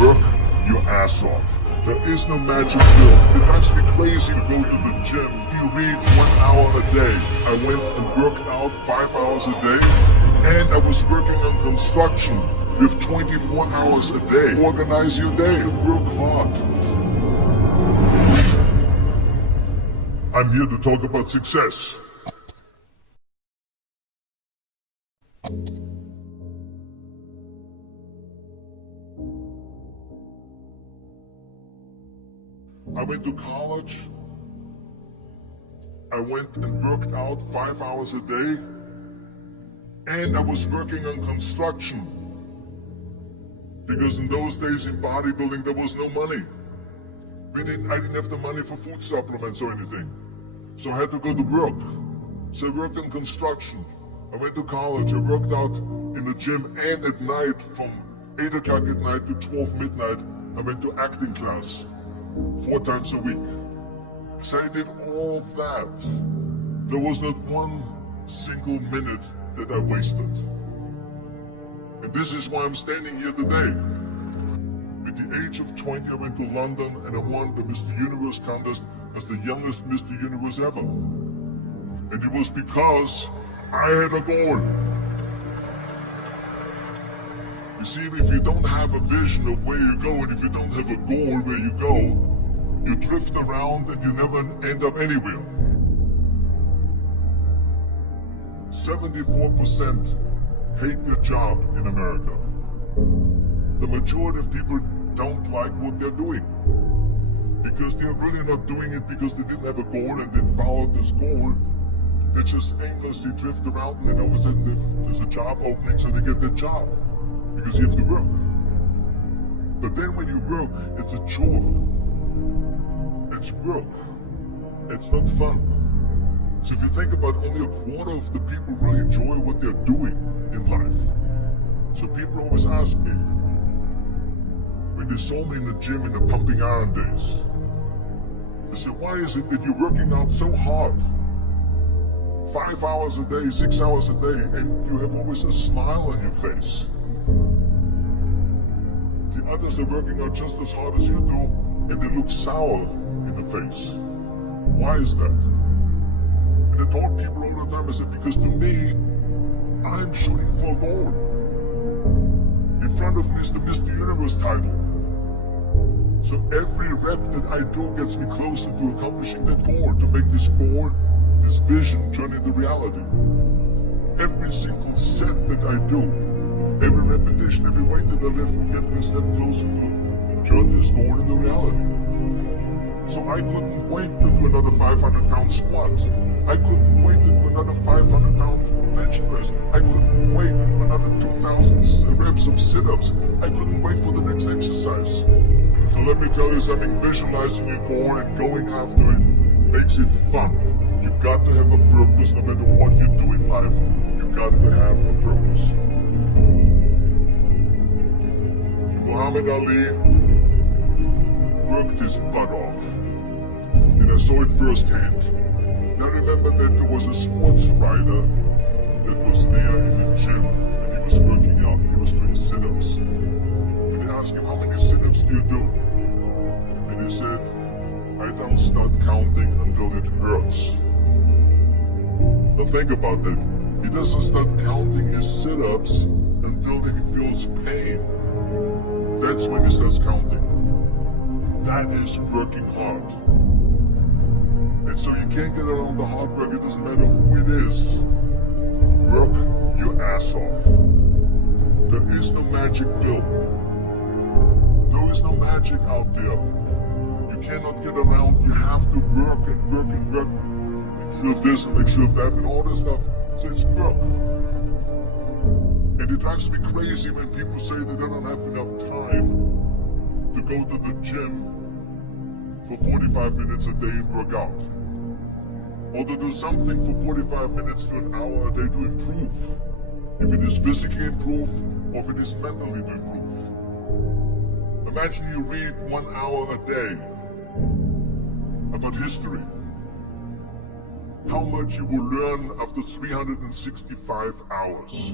Work your ass off. There is no magic pill. It drives me crazy to go to the gym. You read 1 hour a day. I went and worked out 5 hours a day, and I was working on construction with 24 hours a day. Organize your day. Work hard. I'm here to talk about success. I went to college. I went and worked out 5 hours a day, and I was working on construction. Because in those days in bodybuilding there was no money. I didn't have the money for food supplements or anything. So I had to go to work. So I worked in construction. I went to college. I worked out in the gym, and at night from 8 o'clock at night to 12 midnight, I went to acting class 4 times a week. So I did all of that. There was not one single minute that I wasted. And this is why I'm standing here today. At the age of 20, I went to London and I won the Mr. Universe contest as the youngest Mr. Universe ever. And it was because I had a goal. You see, if you don't have a vision of where you go, and if you don't have a goal where you go, you drift around and you never end up anywhere. 74% hate their job in America. The majority of people don't like what they're doing because they're really not doing it because they didn't have a goal and they followed this goal. They just aimlessly drift around, and then all of a sudden there's a job opening, so they get that job because you have to work. But then when you work, it's a chore. It's work. It's not fun. So if you think about, only a quarter of the people really enjoy what they're doing in life. So people always ask me, when they saw me in the gym in the pumping iron days, they said, why is it that you're working out so hard? 5 hours a day, 6 hours a day, and you have always a smile on your face. The others are working out just as hard as you do, and they look sour in the face. Why is that? And I told people all the time, I said, because to me, I'm shooting for a goal. In front of me is the Mr. Universe title. So every rep that I do gets me closer to accomplishing that goal, to make this goal, this vision, turn into reality. Every single set that I do, every repetition, every weight that I lift will get me a step closer to turn this goal into reality. So I couldn't wait to do another 500-pound squat. I couldn't wait to do another 500-pound bench press. I couldn't wait to do another 2,000 reps of sit-ups. I couldn't wait for the next exercise. So let me tell you something, visualizing your goal and going after it makes it fun. You got to have a purpose. No matter what you do in life, you got to have a purpose. Muhammad Ali worked his butt off, and I saw it firsthand. Now remember that there was a sports writer that was there in the gym, and he was working out, he was doing sit-ups. And they asked him, how many sit-ups do you do? And he said, I don't start counting until it hurts. Now think about that. He doesn't start counting his sit-ups until he feels pain. That's when he starts counting. That is working hard. And so you can't get around the hard work, it doesn't matter who it is. Work your ass off. There is no magic pill. There is no magic out there. You cannot get around, you have to work and work and work. Make sure of this and make sure of that and all this stuff. So it's work. And it drives me crazy when people say that they don't have enough time to go to the gym for 45 minutes a day and work out. Or to do something for 45 minutes to an hour a day to improve. If it is physically improve, or if it is mentally to improve. Imagine you read 1 hour a day about history. How much you will learn after 365 hours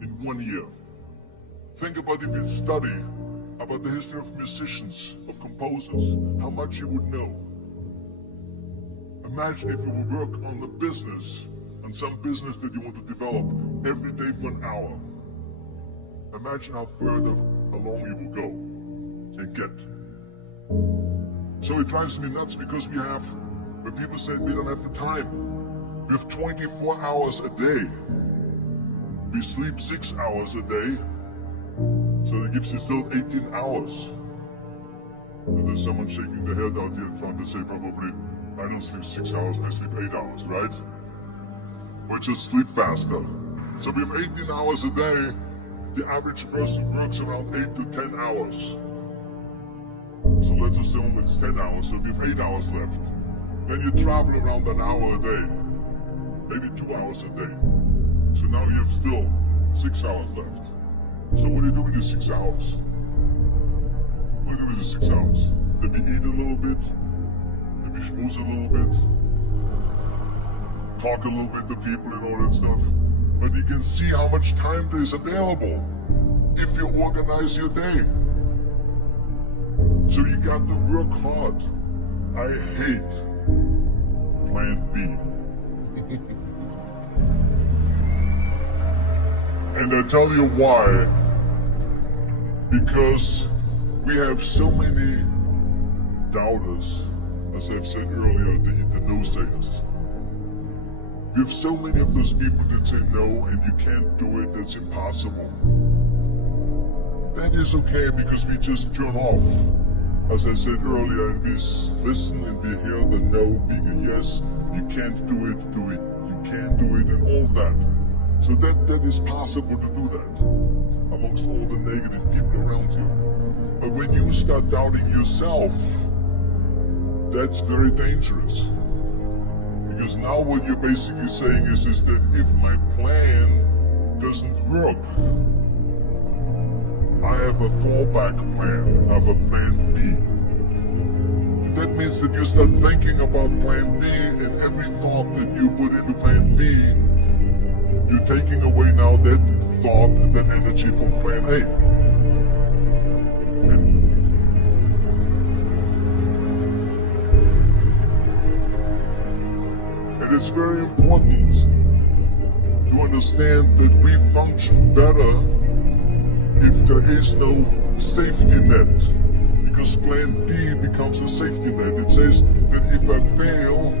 in 1 year. Think about if you study about the history of musicians, of composers, how much you would know. Imagine if you would work on the business, on some business that you want to develop every day for an hour. Imagine how further along you will go and get. So it drives me nuts because when people say we don't have the time, we have 24 hours a day. We sleep 6 hours a day, so that gives you still 18 hours. And there's someone shaking their head out here in front to say probably, I don't sleep 6 hours, I sleep 8 hours, right? Or just sleep faster. So we have 18 hours a day. The average person works around 8 to 10 hours. So let's assume it's 10 hours, so we have 8 hours left. Then you travel around an hour a day, maybe 2 hours a day. So now you have still 6 hours left. So what do you do with these 6 hours? What do you do with these 6 hours? Then we eat a little bit, then we schmooze a little bit, talk a little bit to people and all that stuff. But you can see how much time there is available if you organize your day. So you got to work hard. I hate Plan B. And I tell you why. Because we have so many doubters, as I've said earlier, the no-sayers. We have so many of those people that say no and you can't do it, that's impossible. That is okay because we just turn off. As I said earlier, and we listen and we hear the no being a yes, you can't do it, you can't do it, and all that. So that is possible to do that amongst all the negative people around you. But when you start doubting yourself, that's very dangerous. Because now what you're basically saying is that if my plan doesn't work, I have a fallback plan, I have a plan B. And that means that you start thinking about plan B, and every thought that you put into plan B, you're taking away now that thought and that energy from plan A. It is very important to understand that we function better if there is no safety net, because plan B becomes a safety net. It says that if I fail,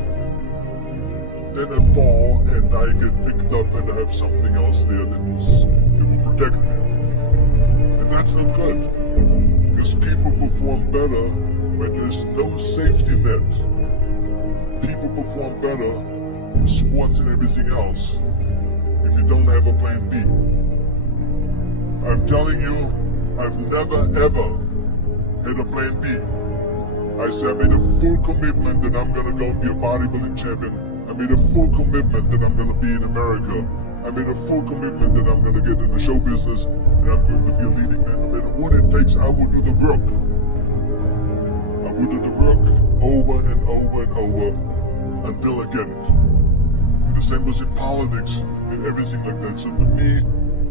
then I fall and I get picked up and I have something else there that will protect me. And that's not good, because people perform better when there's no safety net. People perform better in sports and everything else if you don't have a plan B. I'm telling you, I've never ever had a plan B. I said I made a full commitment that I'm gonna go be a bodybuilding champion. I made a full commitment that I'm gonna be in America. I made a full commitment that I'm gonna get in the show business and I'm going to be a leading man. No matter what it takes, I will do the work. I will do the work over and over and over until I get it. And the same was in politics and everything like that. So to me,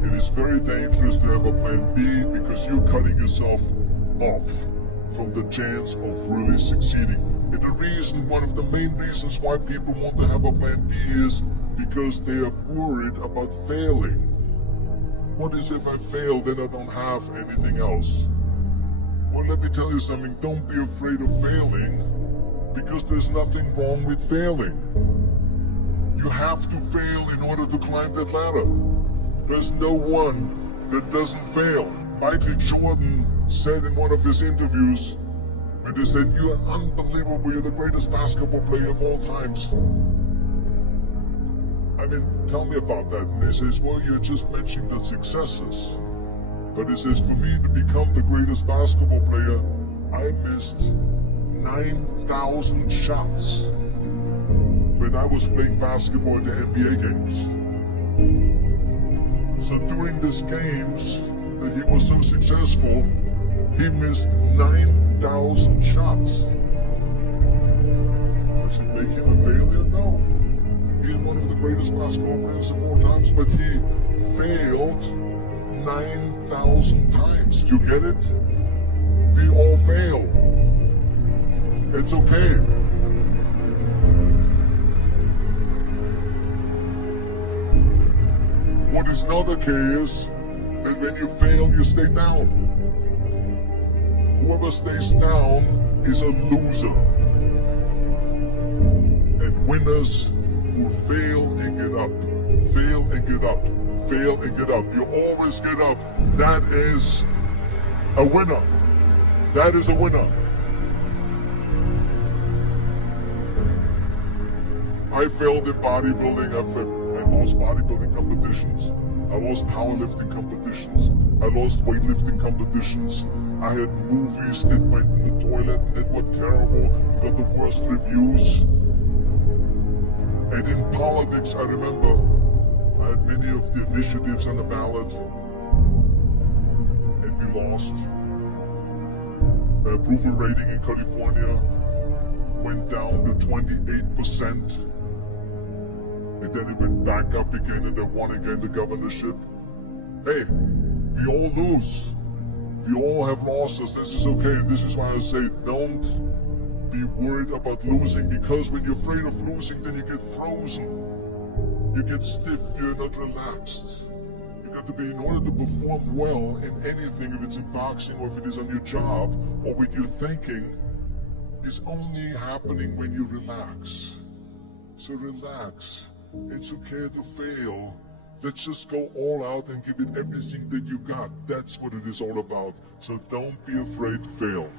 it is very dangerous to have a plan B because you're cutting yourself off from the chance of really succeeding. And the reason, one of the main reasons why people want to have a plan B is because they are worried about failing. What is if I fail, then I don't have anything else? Well, let me tell you something, don't be afraid of failing, because there's nothing wrong with failing. You have to fail in order to climb that ladder. There's no one that doesn't fail. Michael Jordan said in one of his interviews, when they said, "You are unbelievable, you're the greatest basketball player of all times." I mean, tell me about that. And he says, well, you're just mentioning the successes. But he says, for me to become the greatest basketball player, I missed 9,000 shots when I was playing basketball in the NBA games. So during these games that he was so successful, he missed 9,000 shots. Does it make him a failure? No. He is one of the greatest basketball players of all times, but he failed 9,000 times. Do you get it? we all fail. It's okay. What is not okay is that when you fail, you stay down. Whoever stays down is a loser. And winners will fail and get up, fail and get up, fail and get up. You always get up. That is a winner. That is a winner. I failed in bodybuilding. I lost bodybuilding competitions. I lost powerlifting competitions. I lost weightlifting competitions. I had movies that went in the toilet and that were terrible, got the worst reviews. And in politics, I remember I had many of the initiatives on the ballot, and we lost. The approval rating in California went down to 28%, and then it went back up again, and they won again the governorship. Hey, we all lose. We all have losses. This is okay. This is why I say don't be worried about losing, because when you're afraid of losing, then you get frozen. You get stiff. You're not relaxed. You got to be, in order to perform well in anything, if it's in boxing or if it is on your job or with your thinking, it's only happening when you relax. So relax. It's okay to fail. Let's just go all out and give it everything that you got. That's what it is all about. So don't be afraid to fail.